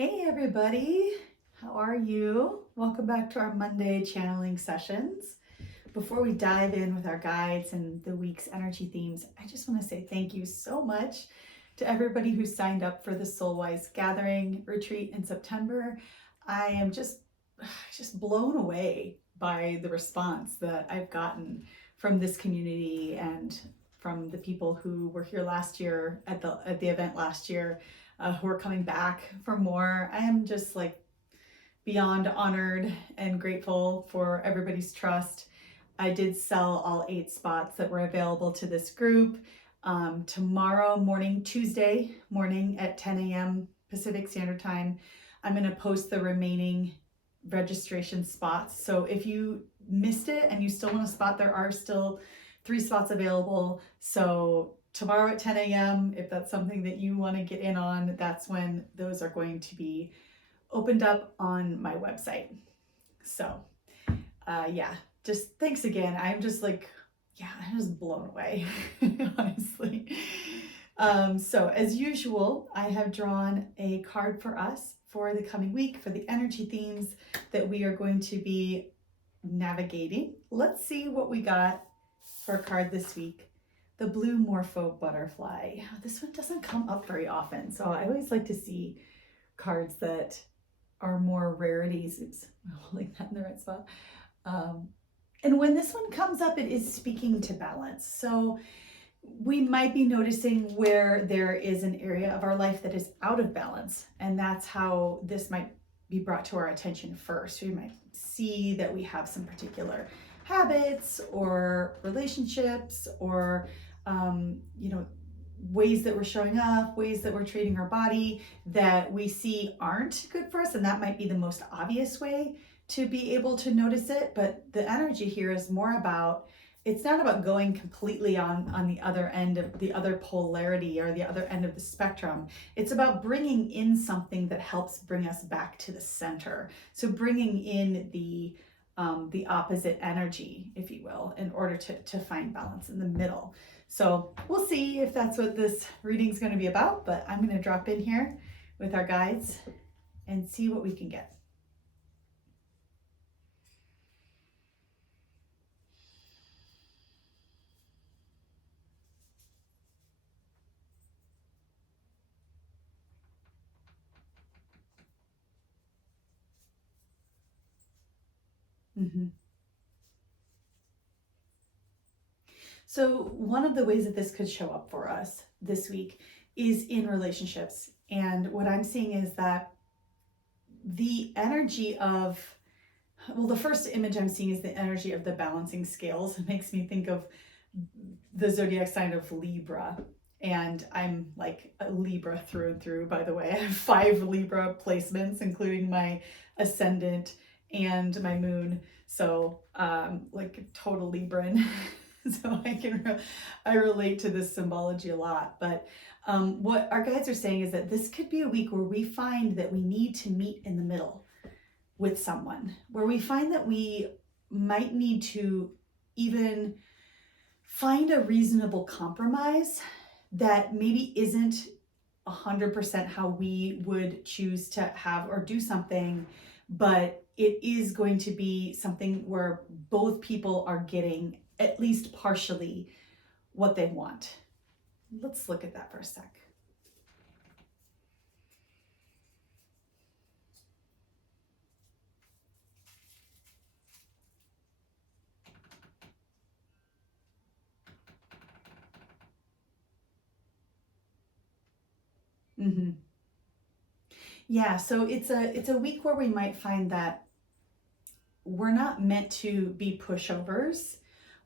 Hey everybody, how are you? Welcome back to our Monday channeling sessions. Before we dive in with our guides and the week's energy themes, I just want to say thank you so much to everybody who signed up for the Soulwise Gathering retreat in September. I am just blown away by the response that I've gotten from this community and from the people who were here last year at the event last year, who are coming back for more. I am just like beyond honored and grateful for everybody's trust. I did sell all 8 spots that were available to this group. Tomorrow morning, Tuesday morning at 10 a.m. Pacific Standard Time, I'm going to post the remaining registration spots. So if you missed it and you still want a spot, there are still 3 spots available. So tomorrow at 10 a.m., if that's something that you want to get in on, that's when those are going to be opened up on my website. So yeah, just thanks again. I'm just blown away, honestly. So as usual, I have drawn a card for us for the coming week for the energy themes that we are going to be navigating. Let's see what we got for a card this week. The blue Morpho butterfly. This one doesn't come up very often, so I always like to see cards that are more rarities. Oops, I'm holding that in the right spot. And when this one comes up, it is speaking to balance. So we might be noticing where there is an area of our life that is out of balance, and that's how this might be brought to our attention first. We might see that we have some particular habits or relationships or ways that we're showing up, ways that we're treating our body that we see aren't good for us, and that might be the most obvious way to be able to notice it. But the energy here is more about, it's not about going completely on the other end of the other polarity or the other end of the spectrum. It's about bringing in something that helps bring us back to the center. So bringing in the opposite energy, if you will, in order to find balance in the middle. So we'll see if that's what this reading is going to be about, but I'm going to drop in here with our guides and see what we can get. Mm-hmm. So one of the ways that this could show up for us this week is in relationships. And what I'm seeing is that the energy of, well, the first image I'm seeing is the energy of the balancing scales. It makes me think of the zodiac sign of Libra. And I'm like a Libra through and through, by the way. I have 5 Libra placements, including my ascendant and my moon. So like total Libran. So I relate to this symbology a lot. But what our guides are saying is that this could be a week where we find that we need to meet in the middle with someone, where we find that we might need to even find a reasonable compromise that maybe isn't 100% how we would choose to have or do something, but it is going to be something where both people are getting at least partially what they want. Let's look at that for a sec. Mm-hmm. Yeah, so it's a week where we might find that we're not meant to be pushovers.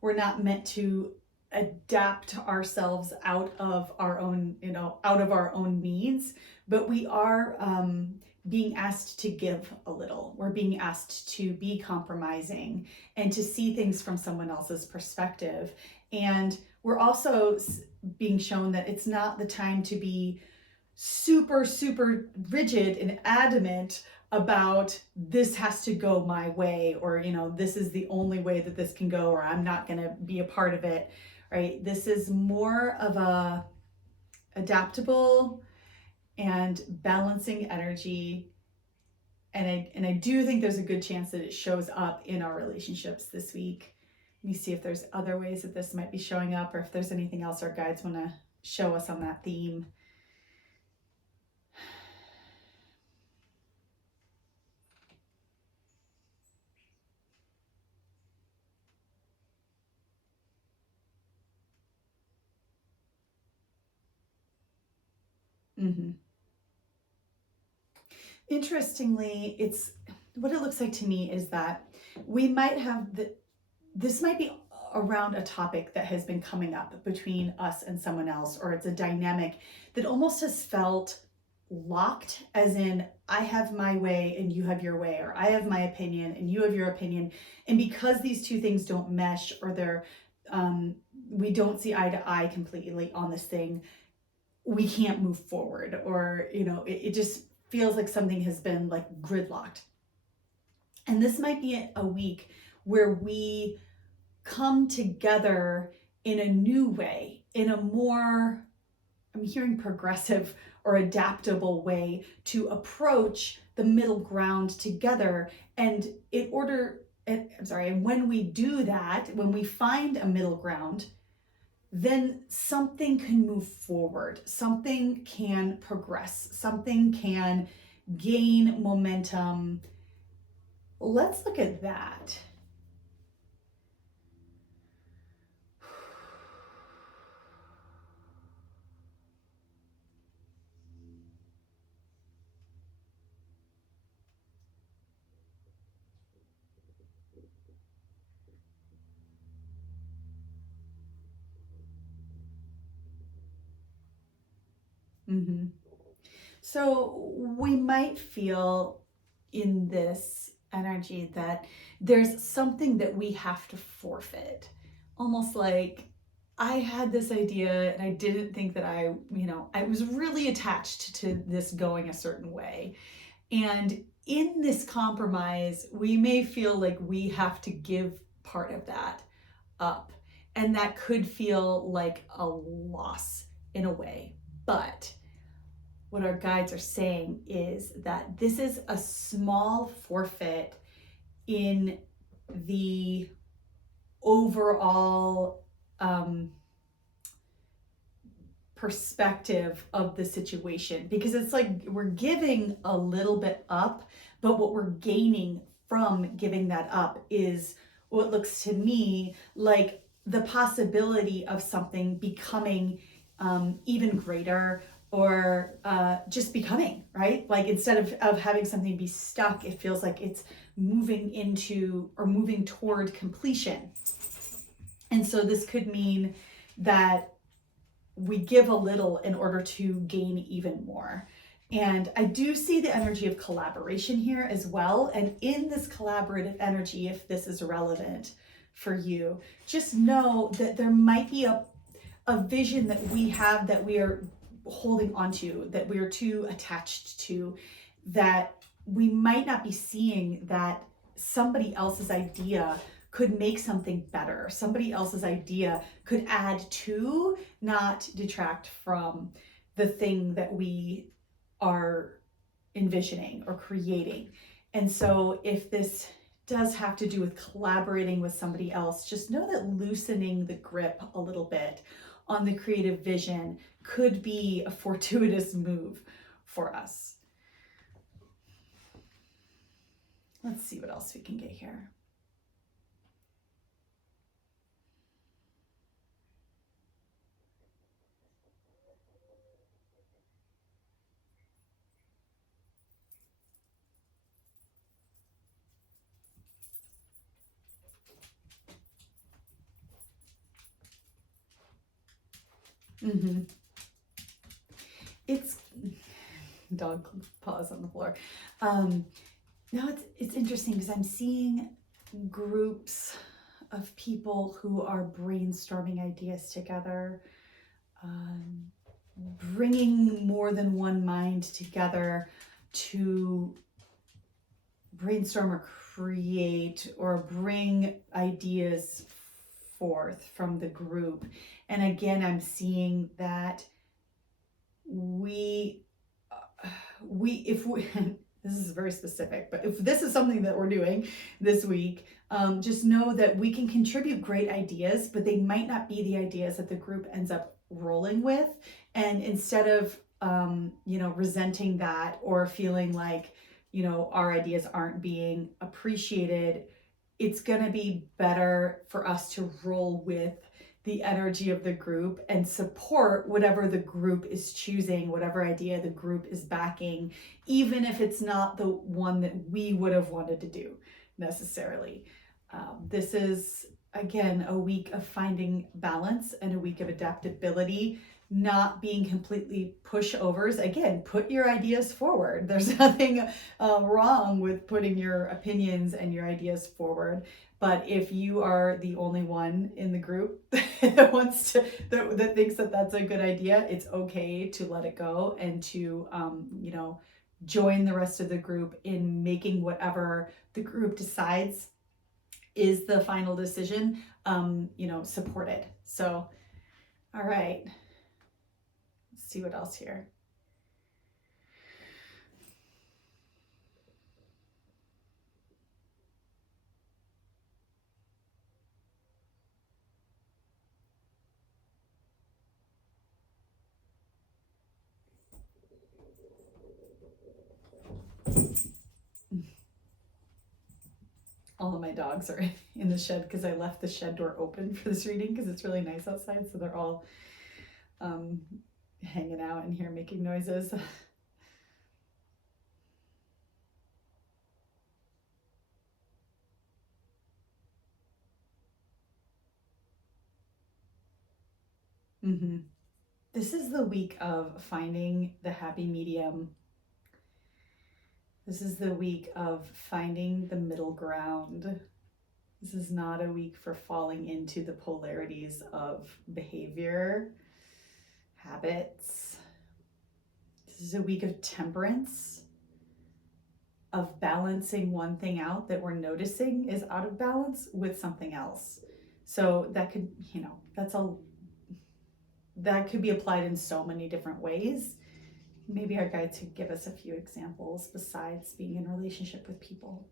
We're not meant to adapt ourselves out of our own, out of our own needs, but we are being asked to give a little. We're being asked to be compromising and to see things from someone else's perspective. And we're also being shown that it's not the time to be super, super rigid and adamant about this has to go my way, or this is the only way that this can go, or I'm not going to be a part of it, right? This is more of a adaptable and balancing energy. And I do think there's a good chance that it shows up in our relationships this week. Let me see if there's other ways that this might be showing up, or if there's anything else our guides want to show us on that theme. Mm-hmm. Interestingly, it's what it looks like to me is that we might have this might be around a topic that has been coming up between us and someone else, or it's a dynamic that almost has felt locked, as in I have my way and you have your way, or I have my opinion and you have your opinion. And because these two things don't mesh, or they're we don't see eye to eye completely on this thing, we can't move forward, or it just feels like something has been like gridlocked. And this might be a week where we come together in a new way, in a more, I'm hearing progressive or adaptable way to approach the middle ground together. And when we do that, when we find a middle ground, then something can move forward, something can progress, something can gain momentum. Let's look at that. Mm-hmm. So we might feel in this energy that there's something that we have to forfeit. Almost like I had this idea and I didn't think that I was really attached to this going a certain way. And in this compromise, we may feel like we have to give part of that up. And that could feel like a loss in a way. But what our guides are saying is that this is a small forfeit in the overall perspective of the situation, because it's like we're giving a little bit up, but what we're gaining from giving that up is what looks to me like the possibility of something becoming even greater, or just becoming, right? Like instead of having something be stuck, it feels like it's moving into or moving toward completion. And so this could mean that we give a little in order to gain even more. And I do see the energy of collaboration here as well. And in this collaborative energy, if this is relevant for you, just know that there might be a vision that we have that we are holding onto, that we are too attached to, that we might not be seeing that somebody else's idea could make something better. Somebody else's idea could add to, not detract from, the thing that we are envisioning or creating. And so if this does have to do with collaborating with somebody else, just know that loosening the grip a little bit on the creative vision could be a fortuitous move for us. Let's see what else we can get here. Mm-hmm. It's dog paws on the floor. Now it's interesting because I'm seeing groups of people who are brainstorming ideas together, bringing more than one mind together to brainstorm or create or bring ideas forth from the group. And again, I'm seeing that we if we this is very specific, but if this is something that we're doing this week, just know that we can contribute great ideas, but they might not be the ideas that the group ends up rolling with. And instead of, resenting that or feeling like, our ideas aren't being appreciated, it's going to be better for us to roll with the energy of the group and support whatever the group is choosing, whatever idea the group is backing, even if it's not the one that we would have wanted to do necessarily. This is, again, a week of finding balance and a week of adaptability, not being completely pushovers. Again, put your ideas forward. There's nothing wrong with putting your opinions and your ideas forward. But if you are the only one in the group that wants to, that thinks that that's a good idea, it's okay to let it go and to, join the rest of the group in making whatever the group decides is the final decision, supported. So, all right, let's see what else here. All of my dogs are in the shed because I left the shed door open for this reading because it's really nice outside. So they're all hanging out in here making noises. This is the week of finding the happy medium. This is the week of finding the middle ground. This is not a week for falling into the polarities of behavior, habits. This is a week of temperance, of balancing one thing out that we're noticing is out of balance with something else. So that could, that could be applied in so many different ways. Maybe our guides could give us a few examples besides being in relationship with people.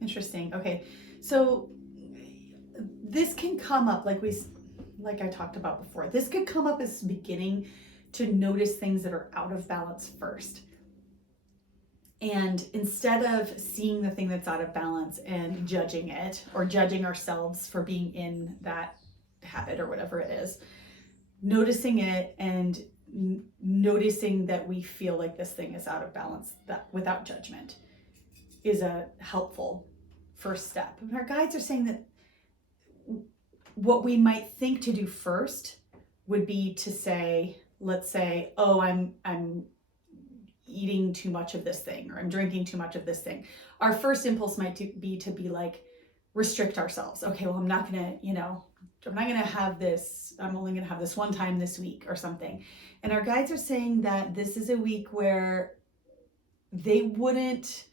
Interesting. Okay, so this can come up like I talked about before. This could come up as beginning to notice things that are out of balance first. And instead of seeing the thing that's out of balance and judging it or judging ourselves for being in that habit or whatever it is, noticing it and noticing that we feel like this thing is out of balance, that without judgment, is a helpful first step. And our guides are saying that what we might think to do first would be to say, let's say, oh, I'm eating too much of this thing, or I'm drinking too much of this thing. Our first impulse might be to be like, restrict ourselves. Okay, well, I'm not gonna have this, I'm only gonna have this one time this week or something. And our guides are saying that this is a week where they wouldn't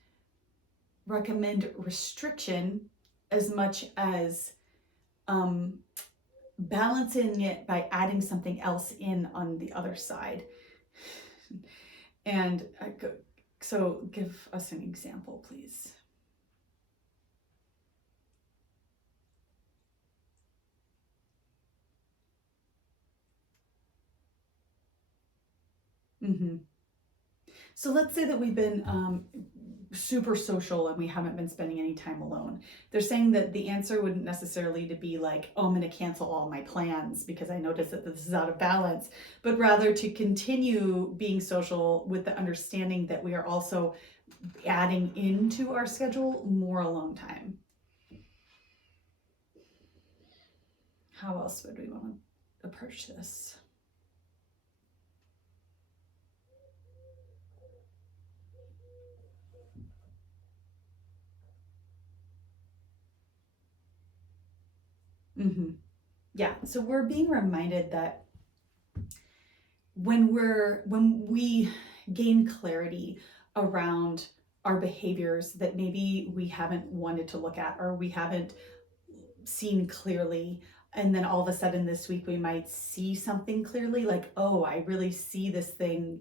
recommend restriction as much as balancing it by adding something else in on the other side. And so give us an example, please. So let's say that we've been super social and we haven't been spending any time alone. They're saying that the answer wouldn't necessarily to be like, oh, I'm going to cancel all my plans because I noticed that this is out of balance, but rather to continue being social with the understanding that we are also adding into our schedule more alone time. How else would we want to approach this? Yeah, so we're being reminded that when we gain clarity around our behaviors that maybe we haven't wanted to look at or we haven't seen clearly, and then all of a sudden this week we might see something clearly, like, oh, I really see this thing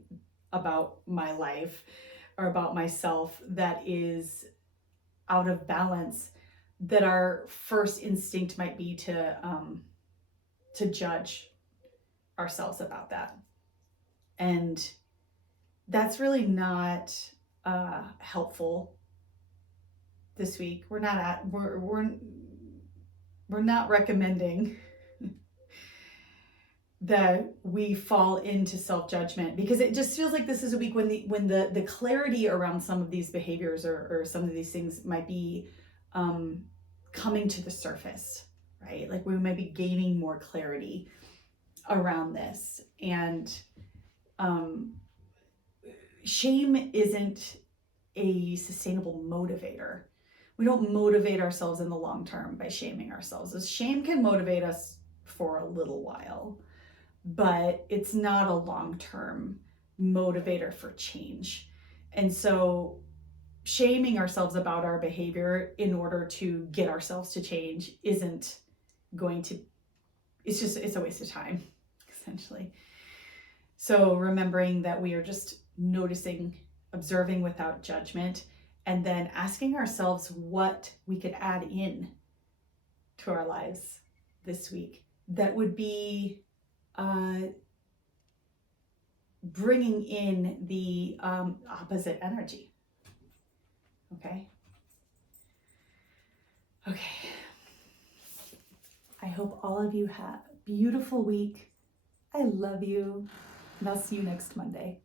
about my life or about myself that is out of balance, that our first instinct might be to judge ourselves about that. And that's really not helpful this week. We're not recommending that we fall into self-judgment, because it just feels like this is a week when the clarity around some of these behaviors or some of these things might be coming to the surface, right? Like we might be gaining more clarity around this. And shame isn't a sustainable motivator. We don't motivate ourselves in the long term by shaming ourselves. As shame can motivate us for a little while, but it's not a long-term motivator for change. And so shaming ourselves about our behavior in order to get ourselves to change isn't going to, it's a waste of time, essentially. So remembering that we are just noticing, observing without judgment, and then asking ourselves what we could add in to our lives this week that would be bringing in the opposite energy. Okay. I hope all of you have a beautiful week. I love you, and I'll see you next Monday.